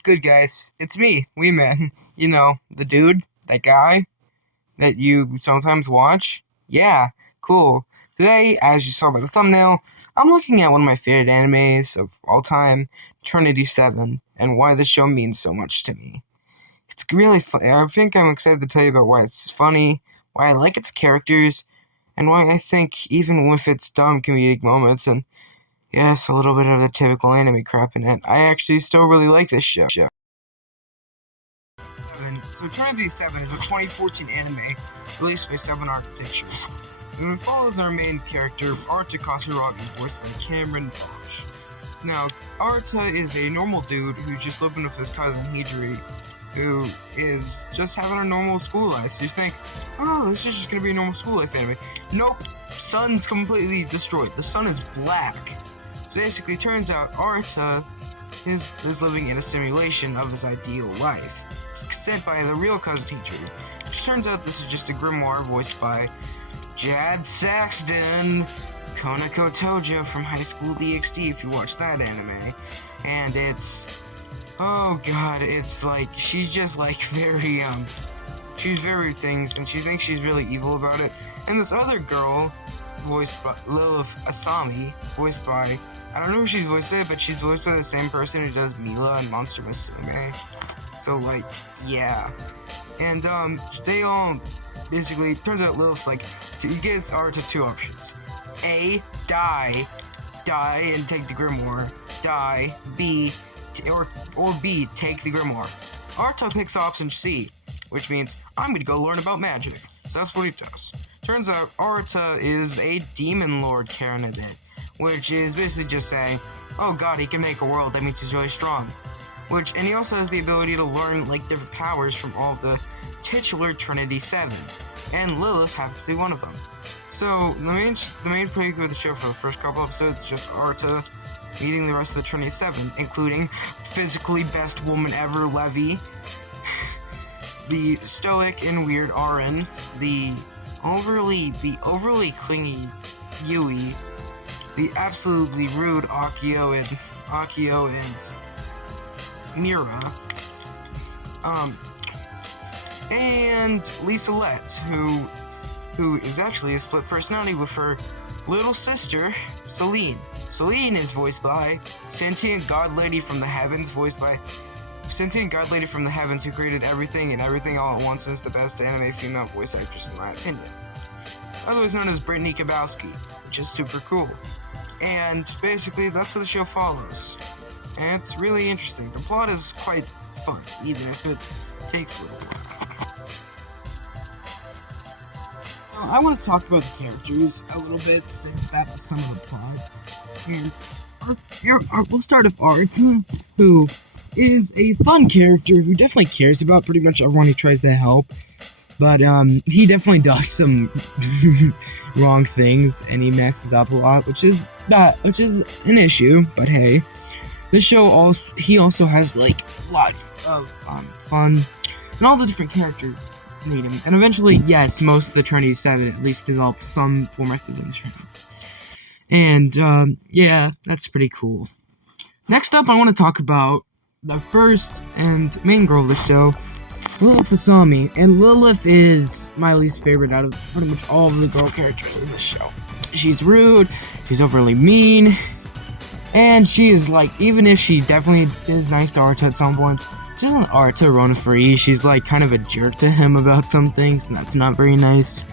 What's good, guys? It's me, Wee Man. You know, the dude, that guy that you sometimes watch. Yeah, cool. Today, as you saw by the thumbnail, I'm looking at one of my favorite animes of all time, Trinity Seven, and why the show means so much to me. It's really fun. I think I'm excited to tell you about why it's funny, why I like its characters, and why I think even with its dumb comedic moments and yes, a little bit of the typical anime crap in it, I actually still really like this show. So Trinity Seven is a 2014 anime released by Seven Architectures. And it follows our main character, Arta Kasaragi, voiced by Cameron Bosch. Now, Arta is a normal dude who's just living with his cousin Hijiri, who is just having a normal school life. So you think, oh, this is just gonna be a normal school life anime. Nope, sun's completely destroyed. The sun is black. So basically, it turns out Arta is living in a simulation of his ideal life, sent by the real cousin teacher. Which turns out this is just a grimoire voiced by Jad Saxton, Konako Tojo from High School DxD, if you watch that anime. And it's, oh god, it's like, she's just like very, she's very things, and she thinks she's really evil about it. And this other girl, voiced by Lilith Asami, voiced by, I don't know who she's voiced by, but she's voiced by the same person who does Mila and Monster Musume. So, like, yeah. And, they all, basically, turns out Lilith's like, he gives Arta two options. A, die and take the grimoire. Die, B, or B, take the grimoire. Arta picks option C, which means, I'm gonna go learn about magic. So that's what he does. Turns out, Arta is a Demon Lord candidate, which is basically just saying, oh god, he can make a world, that means he's really strong. And he also has the ability to learn, like, different powers from all of the titular Trinity Seven, and Lilith happens to be one of them. So, the main preview of the show for the first couple episodes is just Arta meeting the rest of the Trinity Seven, including physically best woman ever, Levi, the stoic and weird Aren, the overly clingy Yui, the absolutely rude Akio and Mira, and Lisa Letts, who is actually a split personality with her little sister, Celine. Celine is voiced by Sentient God Lady from the Heavens, who created everything and everything all at once and is the best anime female voice actress in my opinion. Otherwise known as Brittany Kabowski, which is super cool. And basically, that's what the show follows. And it's really interesting. The plot is quite fun, even if it takes a little while. I want to talk about the characters a little bit, since that was some of the plot. And we'll start with Arta, who is a fun character who definitely cares about pretty much everyone he tries to help. But he definitely does some wrong things, and he messes up a lot, which is an issue. But hey. This show he also has like lots of fun, and all the different characters need him. And eventually, yes, most of the Trinity Seven at least develop some form of training. And yeah, that's pretty cool. Next up, I want to talk about the first and main girl of the show, Lilith Asami. And Lilith is my least favorite out of pretty much all of the girl characters in this show. She's rude, she's overly mean. And she is like, even if she definitely is nice to Arta at some points, she doesn't Arta Rona free. She's like kind of a jerk to him about some things, and that's not very nice.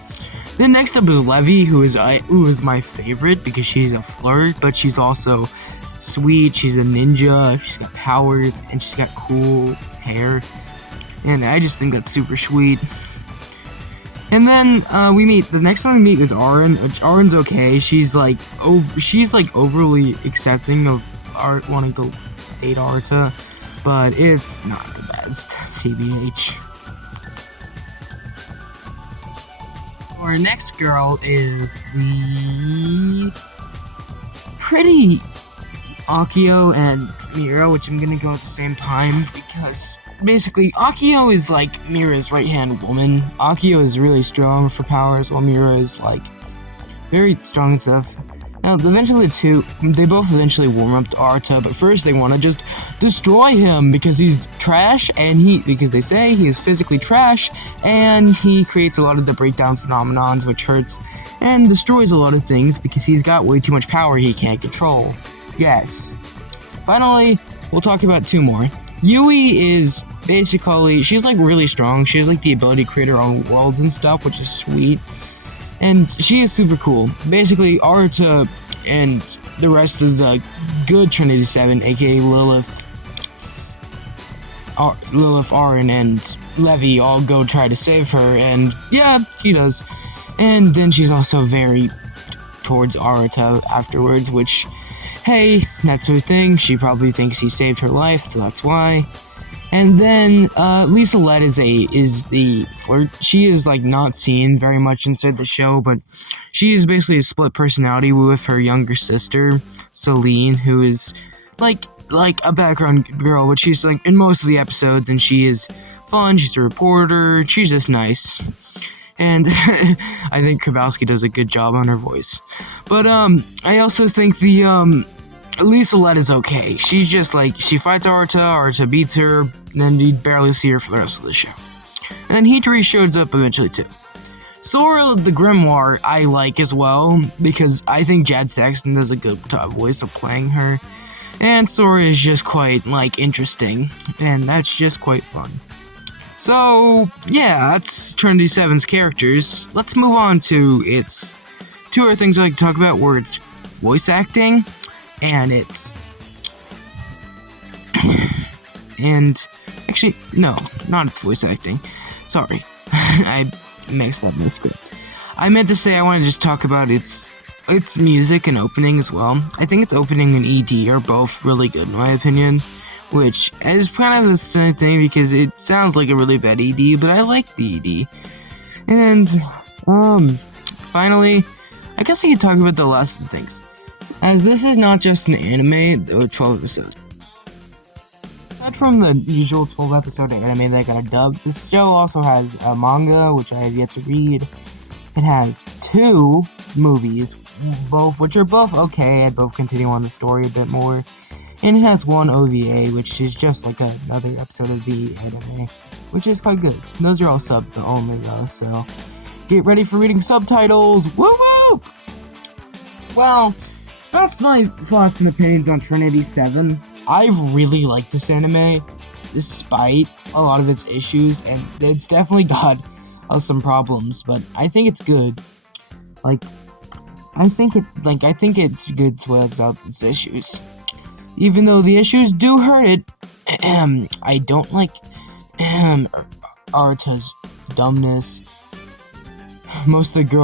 Then next up is Levi, who is my favorite because she's a flirt, but she's also sweet. She's a ninja. She's got powers, and she's got cool hair, and I just think that's super sweet. And then the next one we meet is Aren. Aren's okay. She's like overly accepting of wanting to date Arta, but it's not the best, TBH. Our next girl is the pretty Akio and Mira, which I'm gonna go at the same time because basically, Akio is like Mira's right-hand woman. Akio is really strong for powers, while Mira is like very strong and stuff. Now, eventually, they both eventually warm up to Arta, but first they want to just destroy him because he's trash, and because they say he is physically trash, and he creates a lot of the breakdown phenomenons, which hurts and destroys a lot of things because he's got way too much power he can't control. Yes. Finally, we'll talk about 2 more. Yui is basically, she's like really strong. She has like the ability to create her own worlds and stuff, which is sweet. And she is super cool. Basically, Arta and the rest of the good Trinity Seven, aka Lilith, Aaron, and Levi all go try to save her, and yeah, she does. And then she's also very towards Arta afterwards, which, hey, that's her thing. She probably thinks he saved her life, so that's why. And then Lisa Led is the flirt. She is like not seen very much inside the show, but she is basically a split personality with her younger sister, Celine, who is like a background girl, but she's like in most of the episodes, and she is fun. She's a reporter. She's just nice. And I think Kowalski does a good job on her voice. But I also think the Lisa Led is okay. She's just like, she fights Arta beats her, and then you barely see her for the rest of the show. And then Hitri shows up eventually too. Sora the Grimoire I like as well, because I think Jad Saxton does a good voice of playing her. And Sora is just quite, like, interesting, and that's just quite fun. So, yeah, that's Trinity Seven's characters. Let's move on to its 2 other things I like to talk about, where it's voice acting, and actually, no, not its voice acting. Sorry, I mixed up my script. I meant to say I want to just talk about its music and opening as well. I think its opening and ED are both really good in my opinion, which is kind of the same thing because it sounds like a really bad ED, but I like the ED. And, finally, I guess I could talk about the last things. As this is not just an anime, there were 12 episodes. Aside from the usual 12 episode anime that got dubbed, this show also has a manga, which I have yet to read. It has 2 movies, which are both okay. I both continue on the story a bit more. And it has 1 OVA, which is just like another episode of the anime, which is quite good. Those are all sub only though, so get ready for reading subtitles. Woo woo! Well, that's my thoughts and opinions on Trinity 7. I really like this anime, despite a lot of its issues, and it's definitely got some problems, but I think it's good. I think it's good to us out its issues. Even though the issues do hurt it, I don't like Arta's dumbness. Most of the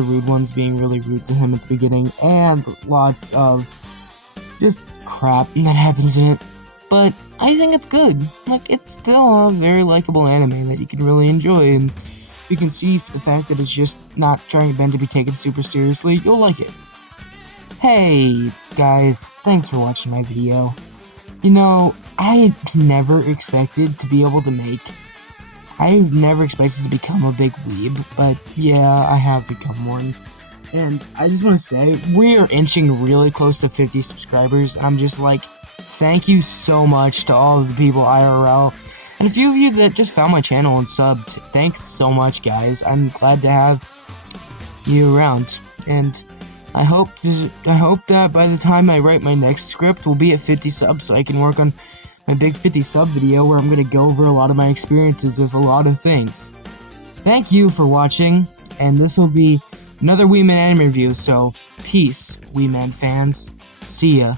rude ones being really rude to him at the beginning, and lots of just crap that happens in it. But I think it's good. It's still a very likable anime that you can really enjoy, and you can see the fact that it's just not trying to be taken super seriously. You'll like it. Hey, guys, thanks for watching my video. You know, I never expected to be able to I never expected to become a big weeb, but yeah, I have become one. And I just want to say, we are inching really close to 50 subscribers. I'm just like, thank you so much to all of the people IRL. And a few of you that just found my channel and subbed, thanks so much, guys. I'm glad to have you around. And I hope that by the time I write my next script, we'll be at 50 subs so I can work on my big 50 sub video where I'm going to go over a lot of my experiences with a lot of things. Thank you for watching, and this will be another Wee Man anime review, so peace, Wee Man fans. See ya.